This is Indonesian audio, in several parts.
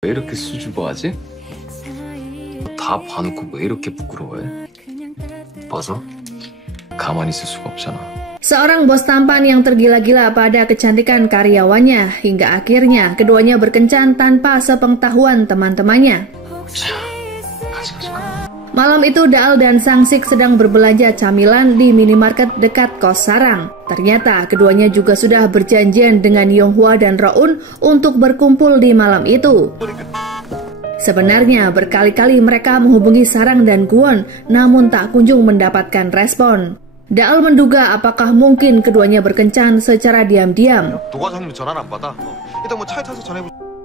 왜 이렇게 수줍어하지? 다 봐놓고 왜 이렇게 부끄러워해? 봐서 가만히 있을 수가 없잖아. Seorang bos tampan yang tergila-gila pada kecantikan karyawannya hingga akhirnya keduanya berkencan tanpa sepengetahuan teman-temannya. Malam itu Daal dan Sang-sik sedang berbelanja camilan di minimarket dekat kos Sarang. Ternyata keduanya juga sudah berjanjian dengan Yonghwa dan Roun untuk berkumpul di malam itu. Sebenarnya berkali-kali mereka menghubungi Sarang dan Kwon, namun tak kunjung mendapatkan respon. Daal menduga apakah mungkin keduanya berkencan secara diam-diam.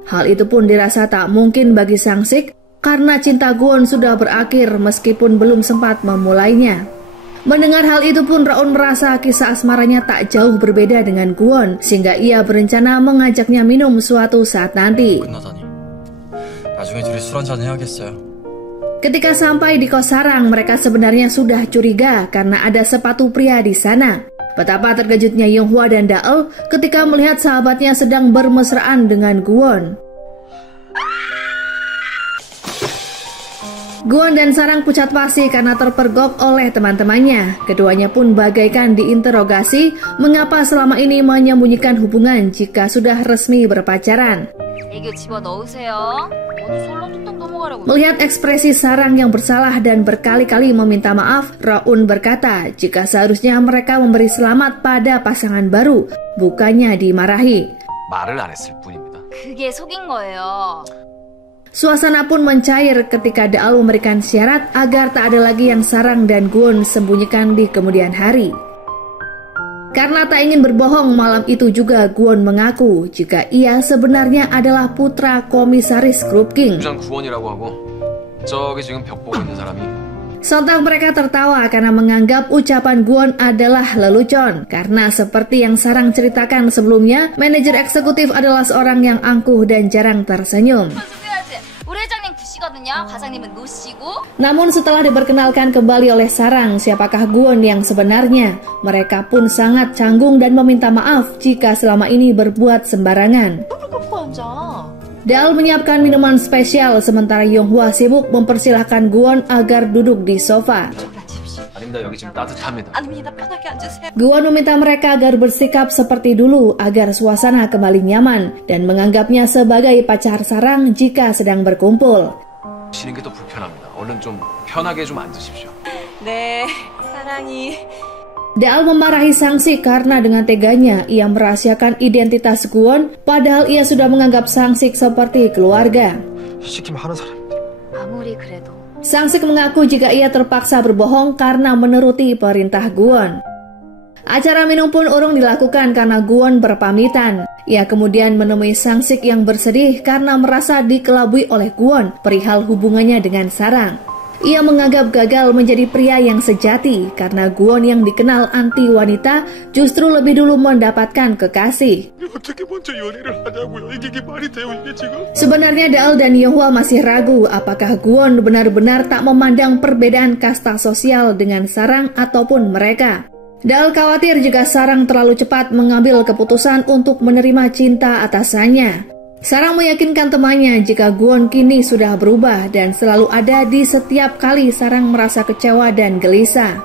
Hal itu pun dirasa tak mungkin bagi Sang-sik karena cinta Kwon sudah berakhir meskipun belum sempat memulainya. Mendengar hal itu pun Roun merasa kisah asmaranya tak jauh berbeda dengan Kwon, sehingga ia berencana mengajaknya minum suatu saat nanti. Ketika sampai di kos Sarang, mereka sebenarnya sudah curiga karena ada sepatu pria di sana. Betapa terkejutnya Yonghwa dan Daal ketika melihat sahabatnya sedang bermesraan dengan Kwon. Kwon dan Sarang pucat pasi karena terpergok oleh teman-temannya. Keduanya pun bagaikan diinterogasi mengapa selama ini menyembunyikan hubungan jika sudah resmi berpacaran. Melihat ekspresi Sarang yang bersalah dan berkali-kali meminta maaf, Roun berkata jika seharusnya mereka memberi selamat pada pasangan baru, bukannya dimarahi. Suasana pun mencair ketika Daal memberikan syarat agar tak ada lagi yang Sarang dan Kwon sembunyikan di kemudian hari. Karena tak ingin berbohong, malam itu juga Kwon mengaku jika ia sebenarnya adalah putra komisaris Group King. Sontak mereka tertawa karena menganggap ucapan Kwon adalah lelucon. Karena seperti yang Sarang ceritakan sebelumnya, manajer eksekutif adalah seorang yang angkuh dan jarang tersenyum. Namun setelah diperkenalkan kembali oleh Sarang siapakah Kwon yang sebenarnya, mereka pun sangat canggung dan meminta maaf jika selama ini berbuat sembarangan. Daal menyiapkan minuman spesial sementara Yonghwa sibuk mempersilahkan Kwon agar duduk di sofa. Kwon meminta mereka agar bersikap seperti dulu agar suasana kembali nyaman dan menganggapnya sebagai pacar Sarang jika sedang berkumpul. Daal memarahi Sang-sik karena dengan teganya ia merahasiakan identitas Kwon padahal ia sudah menganggap Sang-sik seperti keluarga. Sang-sik mengaku jika ia terpaksa berbohong karena menuruti perintah Kwon. Acara minum pun urung dilakukan karena Kwon berpamitan. Ia kemudian menemui Sang-sik yang bersedih karena merasa dikelabui oleh Kwon perihal hubungannya dengan Sarang. Ia menganggap gagal menjadi pria yang sejati karena Kwon yang dikenal anti wanita justru lebih dulu mendapatkan kekasih. Sebenarnya Daal dan Yonghwa masih ragu apakah Kwon benar-benar tak memandang perbedaan kasta sosial dengan Sarang ataupun mereka. Daal khawatir jika Sarang terlalu cepat mengambil keputusan untuk menerima cinta atasannya. Sarang meyakinkan temannya jika Kwon kini sudah berubah dan selalu ada di setiap kali Sarang merasa kecewa dan gelisah.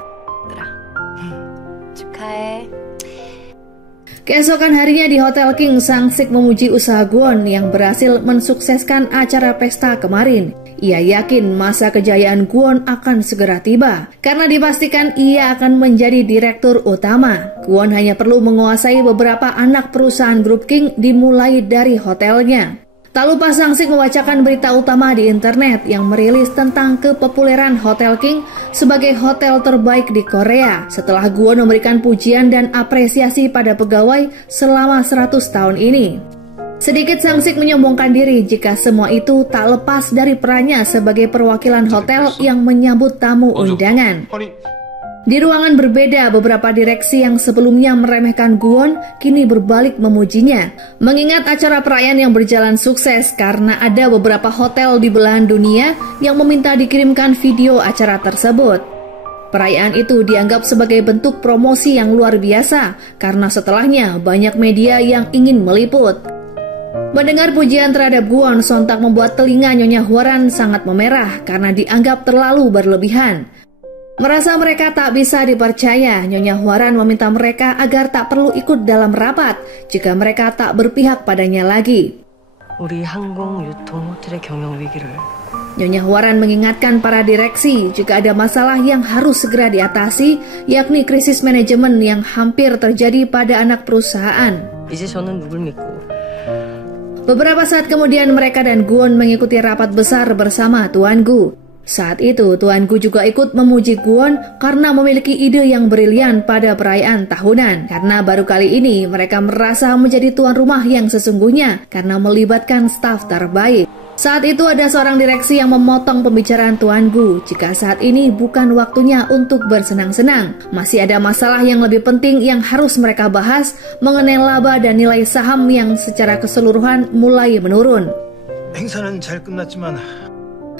Keesokan harinya di Hotel King, Sang-sik memuji usaha Kwon yang berhasil mensukseskan acara pesta kemarin. Ia yakin masa kejayaan Kwon akan segera tiba, karena dipastikan ia akan menjadi direktur utama. Kwon hanya perlu menguasai beberapa anak perusahaan Group King dimulai dari hotelnya. Tak lupa Sang-sik membacakan berita utama di internet yang merilis tentang kepopuleran Hotel King sebagai hotel terbaik di Korea setelah Kwon memberikan pujian dan apresiasi pada pegawai selama 100 tahun ini. Sedikit Sang-sik menyombongkan diri jika semua itu tak lepas dari perannya sebagai perwakilan hotel yang menyambut tamu undangan. Di ruangan berbeda, beberapa direksi yang sebelumnya meremehkan Kwon kini berbalik memujinya. Mengingat acara perayaan yang berjalan sukses karena ada beberapa hotel di belahan dunia yang meminta dikirimkan video acara tersebut. Perayaan itu dianggap sebagai bentuk promosi yang luar biasa karena setelahnya banyak media yang ingin meliput. Mendengar pujian terhadap Gwon sontak membuat telinga Nyonya Hwaran sangat memerah karena dianggap terlalu berlebihan. Merasa mereka tak bisa dipercaya, Nyonya Hwaran meminta mereka agar tak perlu ikut dalam rapat jika mereka tak berpihak padanya lagi. 우리 항공 유통 호텔의 경영 위기를. Nyonya Hwaran mengingatkan para direksi jika ada masalah yang harus segera diatasi, yakni krisis manajemen yang hampir terjadi pada anak perusahaan. 이제 저는 누굴 믿고. Beberapa saat kemudian mereka dan Gwon mengikuti rapat besar bersama Tuan Gu. Saat itu Tuan Gu juga ikut memuji Gwon karena memiliki ide yang brilian pada perayaan tahunan. Karena baru kali ini mereka merasa menjadi tuan rumah yang sesungguhnya karena melibatkan staf terbaik. Saat itu ada seorang direksi yang memotong pembicaraan Tuan Gu jika saat ini bukan waktunya untuk bersenang-senang. Masih ada masalah yang lebih penting yang harus mereka bahas mengenai laba dan nilai saham yang secara keseluruhan mulai menurun. 행사는 잘 끝났지만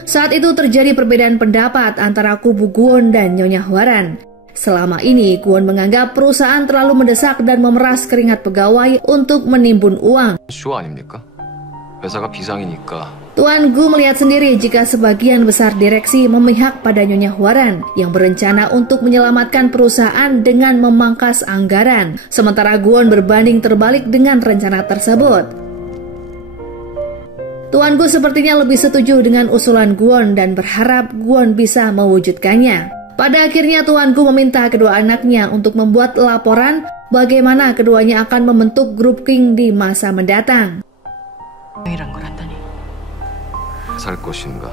Saat itu terjadi perbedaan pendapat antara kubu Gwon dan Nyonya Hwaran. Selama ini Gwon menganggap perusahaan terlalu mendesak dan memeras keringat pegawai untuk menimbun uang. 쇼 아닙니까? 회사가 비상이니까. Tuan Gu melihat sendiri jika sebagian besar direksi memihak pada Nyonya Hwaran yang berencana untuk menyelamatkan perusahaan dengan memangkas anggaran. Sementara Gwon berbanding terbalik dengan rencana tersebut. Tuan Gu sepertinya lebih setuju dengan usulan Gwon dan berharap Gwon bisa mewujudkannya. Pada akhirnya Tuan Gu meminta kedua anaknya untuk membuat laporan bagaimana keduanya akan membentuk grup King di masa mendatang. 이란 걸 한다니. 살 것인가?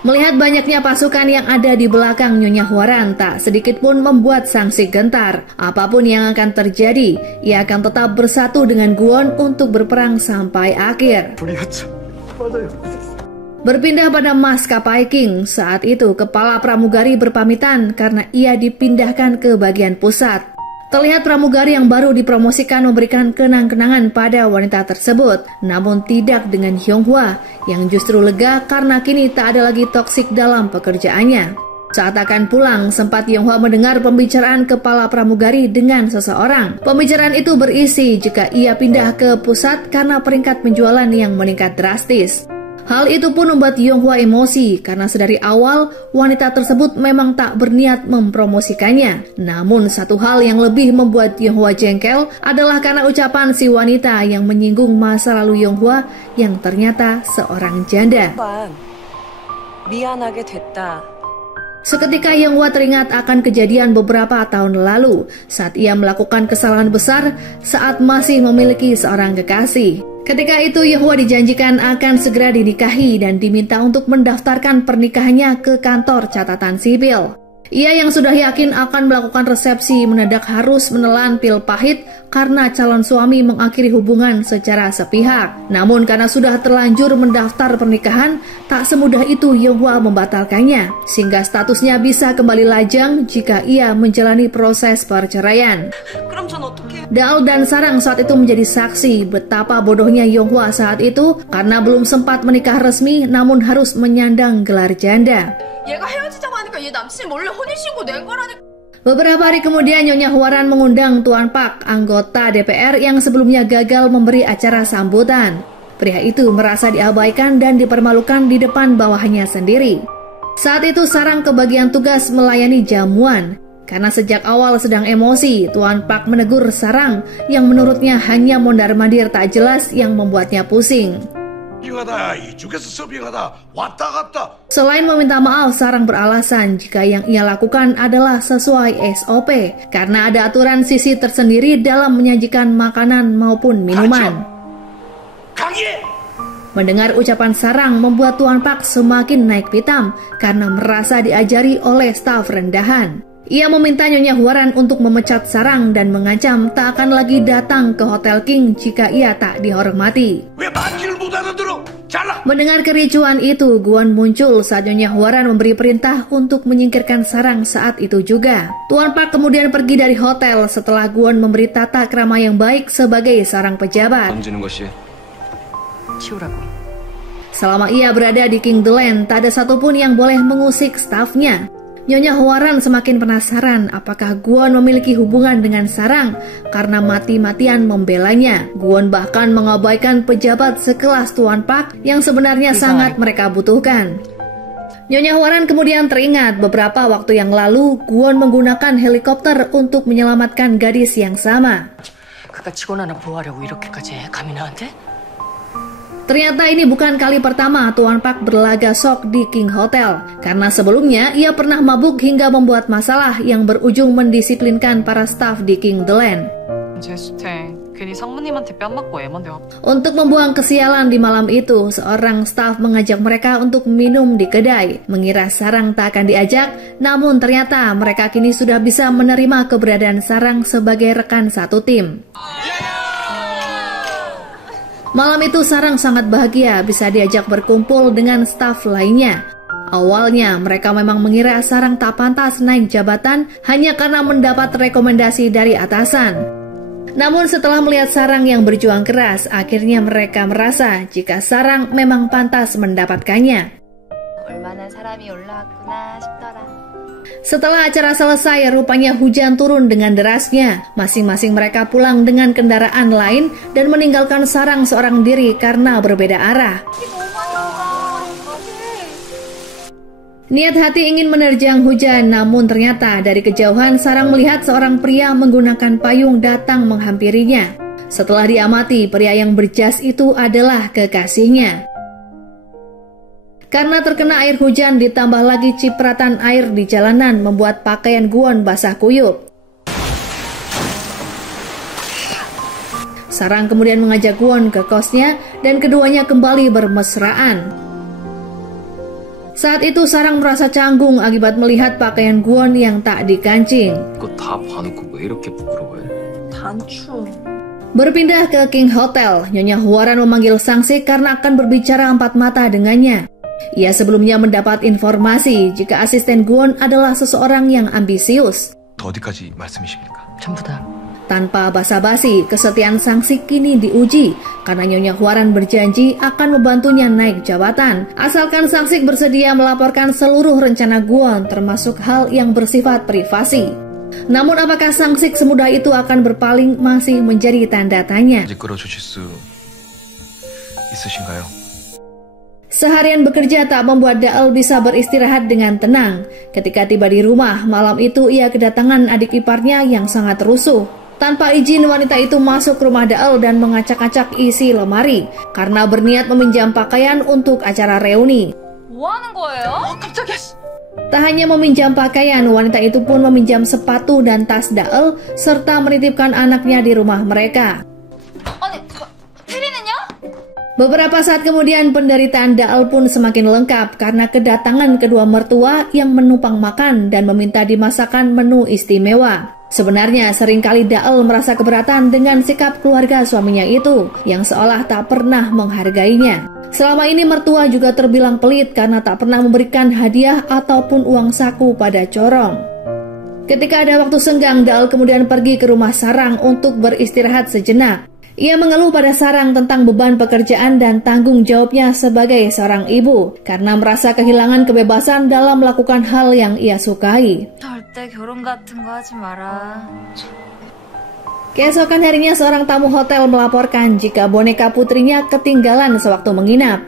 Melihat banyaknya pasukan yang ada di belakang Nyonya Hwaran, tak sedikit pun membuat Sang-si gentar. Apapun yang akan terjadi, ia akan tetap bersatu dengan Gwon untuk berperang sampai akhir. Berpindah pada maskapai King, saat itu kepala pramugari berpamitan karena ia dipindahkan ke bagian pusat. Terlihat pramugari yang baru dipromosikan memberikan kenang-kenangan pada wanita tersebut, namun tidak dengan Hyunghwa yang justru lega karena kini tak ada lagi toksik dalam pekerjaannya. Saat akan pulang, sempat Hyunghwa mendengar pembicaraan kepala pramugari dengan seseorang. Pembicaraan itu berisi jika ia pindah ke pusat karena peringkat penjualan yang meningkat drastis. Hal itu pun membuat Hyunghwa emosi karena sedari awal wanita tersebut memang tak berniat mempromosikannya. Namun satu hal yang lebih membuat Hyunghwa jengkel adalah karena ucapan si wanita yang menyinggung masa lalu Hyunghwa yang ternyata seorang janda. 미안하게 됐다. Seketika Hyunghwa teringat akan kejadian beberapa tahun lalu saat ia melakukan kesalahan besar saat masih memiliki seorang kekasih. Ketika itu Hyunghwa dijanjikan akan segera dinikahi dan diminta untuk mendaftarkan pernikahannya ke kantor catatan sipil. Ia yang sudah yakin akan melakukan resepsi mendadak harus menelan pil pahit karena calon suami mengakhiri hubungan secara sepihak. Namun karena sudah terlanjur mendaftar pernikahan, tak semudah itu Hyunghwa membatalkannya, sehingga statusnya bisa kembali lajang jika ia menjalani proses perceraian. Daal dan Sarang saat itu menjadi saksi betapa bodohnya Hyunghwa saat itu karena belum sempat menikah resmi namun harus menyandang gelar janda. Beberapa hari kemudian Nyonya Hwaran mengundang Tuan Pak, anggota DPR yang sebelumnya gagal memberi acara sambutan. Pria itu merasa diabaikan dan dipermalukan di depan bawahannya sendiri. Saat itu Sarang kebagian tugas melayani jamuan. Karena sejak awal sedang emosi, Tuan Pak menegur Sarang yang menurutnya hanya mondar-mandir tak jelas yang membuatnya pusing. Selain meminta maaf, Sarang beralasan jika yang ia lakukan adalah sesuai SOP karena ada aturan sisi tersendiri dalam menyajikan makanan maupun minuman. Mendengar ucapan Sarang membuat Tuan Pak semakin naik pitam karena merasa diajari oleh staf rendahan. Ia meminta Nyonya Hwaran untuk memecat Sarang dan mengancam tak akan lagi datang ke Hotel King jika ia tak dihormati. Mendengar kericuan itu, Gwon muncul saat Nyonya Hwaran memberi perintah untuk menyingkirkan Sarang saat itu juga. Tuan Pak kemudian pergi dari hotel setelah Gwon memberi tata krama yang baik sebagai seorang pejabat. Selama ia berada di King The Land, tak ada satupun yang boleh mengusik stafnya. Nyonya Hwaran semakin penasaran apakah Gwon memiliki hubungan dengan Sarang karena mati-matian membelanya. Gwon bahkan mengabaikan pejabat sekelas Tuan Pak yang sebenarnya sangat mereka butuhkan. Nyonya Hwaran kemudian teringat beberapa waktu yang lalu Gwon menggunakan helikopter untuk menyelamatkan gadis yang sama. 그가 직원 하나 보호하려고 이렇게까지 감히 나한테? Ternyata ini bukan kali pertama Tuan Pak berlaga sok di King Hotel, karena sebelumnya ia pernah mabuk hingga membuat masalah yang berujung mendisiplinkan para staf di King The Land. 괜히 상무님한테 뺨 맞고 애만 대화. Untuk membuang kesialan di malam itu, seorang staf mengajak mereka untuk minum di kedai. Mengira Sarang tak akan diajak, namun ternyata mereka kini sudah bisa menerima keberadaan Sarang sebagai rekan satu tim. Malam itu Sarang sangat bahagia bisa diajak berkumpul dengan staf lainnya. Awalnya mereka memang mengira Sarang tak pantas naik jabatan hanya karena mendapat rekomendasi dari atasan. Namun setelah melihat Sarang yang berjuang keras, akhirnya mereka merasa jika Sarang memang pantas mendapatkannya. Setelah acara selesai, rupanya hujan turun dengan derasnya. Masing-masing mereka pulang dengan kendaraan lain dan meninggalkan Sarang seorang diri karena berbeda arah. Niat hati ingin menerjang hujan, namun ternyata dari kejauhan Sarang melihat seorang pria menggunakan payung datang menghampirinya. Setelah diamati, pria yang berjas itu adalah kekasihnya. Karena terkena air hujan ditambah lagi cipratan air di jalanan membuat pakaian Gwon basah kuyup. Sarang kemudian mengajak Gwon ke kosnya dan keduanya kembali bermesraan. Saat itu Sarang merasa canggung akibat melihat pakaian Gwon yang tak dikancing. 그거 다 봐놓고 왜 이렇게 부끄러워해? 단추. Berpindah ke King Hotel, Nyonya Hwaran memanggil Sang-sik karena akan berbicara empat mata dengannya. Ia sebelumnya mendapat informasi jika asisten Gwon adalah seseorang yang ambisius. 어디까지 말씀이십니까? 전부 다. Tanpa basa-basi, kesetiaan Sang-sik kini diuji karena Nyonya Hwaran berjanji akan membantunya naik jabatan asalkan Sang-sik bersedia melaporkan seluruh rencana Gwon termasuk hal yang bersifat privasi. Namun apakah Sang-sik semudah itu akan berpaling masih menjadi tanda tanya. 끌어주실 수 있으신가요? Seharian bekerja tak membuat Dael bisa beristirahat dengan tenang. Ketika tiba di rumah, malam itu ia kedatangan adik iparnya yang sangat rusuh. Tanpa izin, wanita itu masuk rumah Dael dan mengacak-acak isi lemari karena berniat meminjam pakaian untuk acara reuni. 뭐 하는 거예요? 깜짝이야. Tak hanya meminjam pakaian, wanita itu pun meminjam sepatu dan tas Dael serta menitipkan anaknya di rumah mereka. 아니, 테리는요? Beberapa saat kemudian penderitaan Dael pun semakin lengkap karena kedatangan kedua mertua yang menumpang makan dan meminta dimasakan menu istimewa. Sebenarnya seringkali Dael merasa keberatan dengan sikap keluarga suaminya itu yang seolah tak pernah menghargainya. Selama ini mertua juga terbilang pelit karena tak pernah memberikan hadiah ataupun uang saku pada corong. Ketika ada waktu senggang, Dael kemudian pergi ke rumah Sarang untuk beristirahat sejenak. Ia mengeluh pada Sarang tentang beban pekerjaan dan tanggung jawabnya sebagai seorang ibu karena merasa kehilangan kebebasan dalam melakukan hal yang ia sukai. 절대 결혼 같은 거 하지 마라. Keesokan harinya seorang tamu hotel melaporkan jika boneka putrinya ketinggalan sewaktu menginap.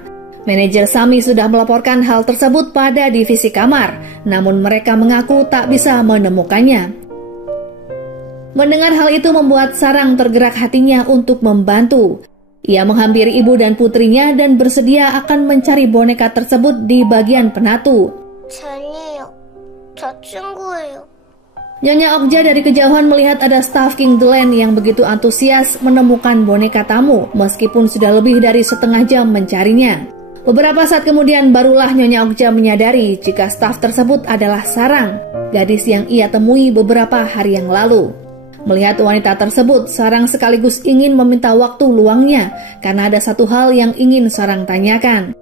Manajer Sami sudah melaporkan hal tersebut pada divisi kamar, namun mereka mengaku tak bisa menemukannya. Mendengar hal itu membuat Sarang tergerak hatinya untuk membantu. Ia menghampiri ibu dan putrinya dan bersedia akan mencari boneka tersebut di bagian penatu. Nyonya Okja dari kejauhan melihat ada staf King The Land yang begitu antusias menemukan boneka tamu meskipun sudah lebih dari setengah jam mencarinya. Beberapa saat kemudian barulah Nyonya Okja menyadari jika staf tersebut adalah Sarang, gadis yang ia temui beberapa hari yang lalu. Melihat wanita tersebut, Sarang sekaligus ingin meminta waktu luangnya karena ada satu hal yang ingin Sarang tanyakan.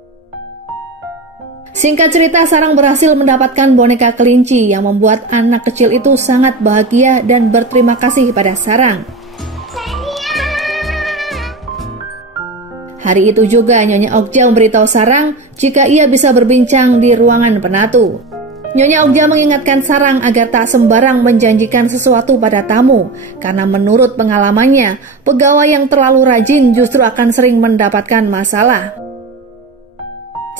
Singkat cerita, Sarang berhasil mendapatkan boneka kelinci yang membuat anak kecil itu sangat bahagia dan berterima kasih pada Sarang. Hari itu juga Nyonya Okja memberitahu Sarang jika ia bisa berbincang di ruangan penatu. Nyonya Okja mengingatkan Sarang agar tak sembarang menjanjikan sesuatu pada tamu, karena menurut pengalamannya, pegawai yang terlalu rajin justru akan sering mendapatkan masalah.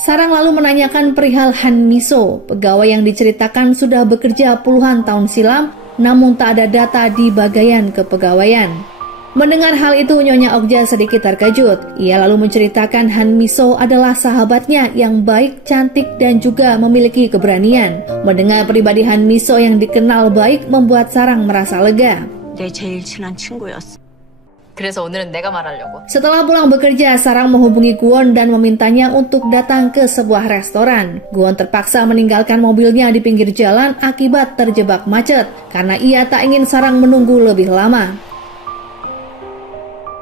Sarang lalu menanyakan perihal Han Miso, pegawai yang diceritakan sudah bekerja puluhan tahun silam, namun tak ada data di bagian kepegawaian. Mendengar hal itu, Nyonya Okja sedikit terkejut. Ia lalu menceritakan Han Miso adalah sahabatnya yang baik, cantik, dan juga memiliki keberanian. Mendengar pribadi Han Miso yang dikenal baik membuat Sarang merasa lega. 내 제일 친한 친구였어. 그래서 오늘은 내가 말하려고. Setelah pulang bekerja, Sarang menghubungi Kwon dan memintanya untuk datang ke sebuah restoran. Kwon terpaksa meninggalkan mobilnya di pinggir jalan akibat terjebak macet, karena ia tak ingin Sarang menunggu lebih lama.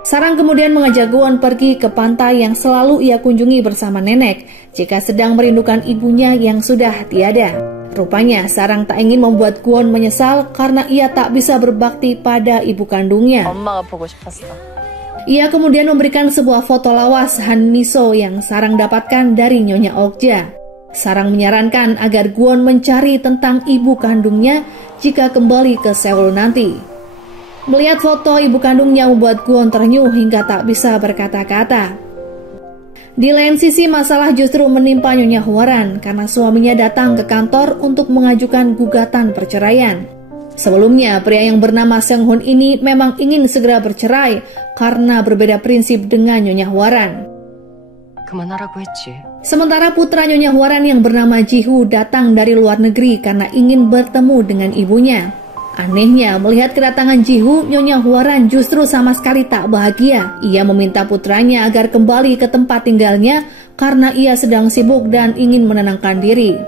Sarang kemudian mengajak Kwon pergi ke pantai yang selalu ia kunjungi bersama nenek jika sedang merindukan ibunya yang sudah tiada. Rupanya Sarang tak ingin membuat Kwon menyesal karena ia tak bisa berbakti pada ibu kandungnya. 엄마가 보고 싶었어. Ia kemudian memberikan sebuah foto lawas Han Miso yang Sarang dapatkan dari Nyonya Okja. Sarang menyarankan agar Kwon mencari tentang ibu kandungnya jika kembali ke Seoul nanti. Melihat foto ibu kandungnya membuat Kwon ternyuh hingga tak bisa berkata-kata. Di lain sisi, masalah justru menimpa Nyonya Hwaran karena suaminya datang ke kantor untuk mengajukan gugatan perceraian. Sebelumnya, pria yang bernama Seung Hoon ini memang ingin segera bercerai karena berbeda prinsip dengan Nyonya Hwaran. 그만하라고 했지. Sementara putra Nyonya Hwaran yang bernama Ji-Hoo datang dari luar negeri karena ingin bertemu dengan ibunya. Anehnya, melihat kedatangan Ji-Hoo, Nyonya Hwaran justru sama sekali tak bahagia. Ia meminta putranya agar kembali ke tempat tinggalnya karena ia sedang sibuk dan ingin menenangkan diri.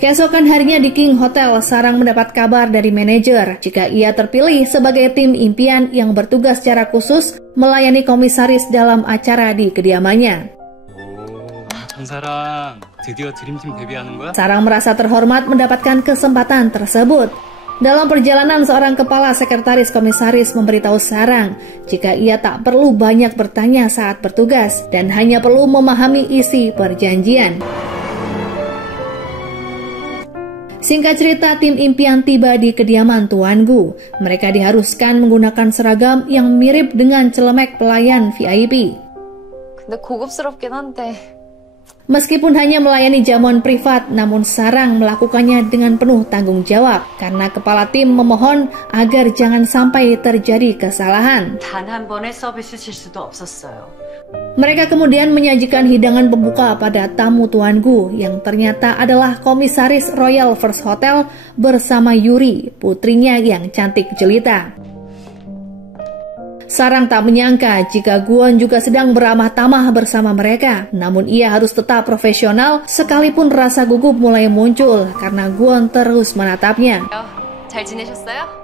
Keesokan harinya di King Hotel, Sarang mendapat kabar dari manajer jika ia terpilih sebagai tim impian yang bertugas secara khusus melayani komisaris dalam acara di kediamannya. 장사랑 드디어 드림팀 데뷔하는 거야? Sarang merasa terhormat mendapatkan kesempatan tersebut. Dalam perjalanan, seorang kepala sekretaris komisaris memberitahu Sarang jika ia tak perlu banyak bertanya saat bertugas dan hanya perlu memahami isi perjanjian. Singkat cerita, tim impian tiba di kediaman Tuan Gu. Mereka diharuskan menggunakan seragam yang mirip dengan celemek pelayan VIP. 근데 고급스럽긴 한데. Meskipun hanya melayani jamuan privat, namun Sarang melakukannya dengan penuh tanggung jawab karena kepala tim memohon agar jangan sampai terjadi kesalahan. 단 한 번의 서비스 실수도 없었어요. Mereka kemudian menyajikan hidangan pembuka pada tamu Tuan Gu yang ternyata adalah komisaris Royal First Hotel bersama Yuri, putrinya yang cantik jelita. Sarang tak menyangka jika Kwon juga sedang beramah tamah bersama mereka. Namun ia harus tetap profesional sekalipun rasa gugup mulai muncul karena Kwon terus menatapnya. 잘 지내셨어요?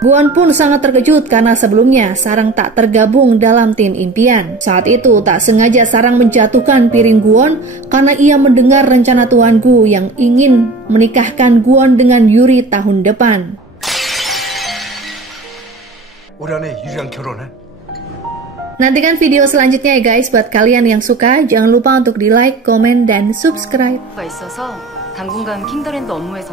Kwon pun sangat terkejut karena sebelumnya Sarang tak tergabung dalam tim impian. Saat itu tak sengaja Sarang menjatuhkan piring Kwon karena ia mendengar rencana Tuan Gu yang ingin menikahkan Kwon dengan Yuri tahun depan. 올 안에 유리랑 결혼해? Nantikan video selanjutnya ya guys. Buat kalian yang suka, jangan lupa untuk di like, komen, dan subscribe. 가 있어서 당분간 킹더랜드 업무에서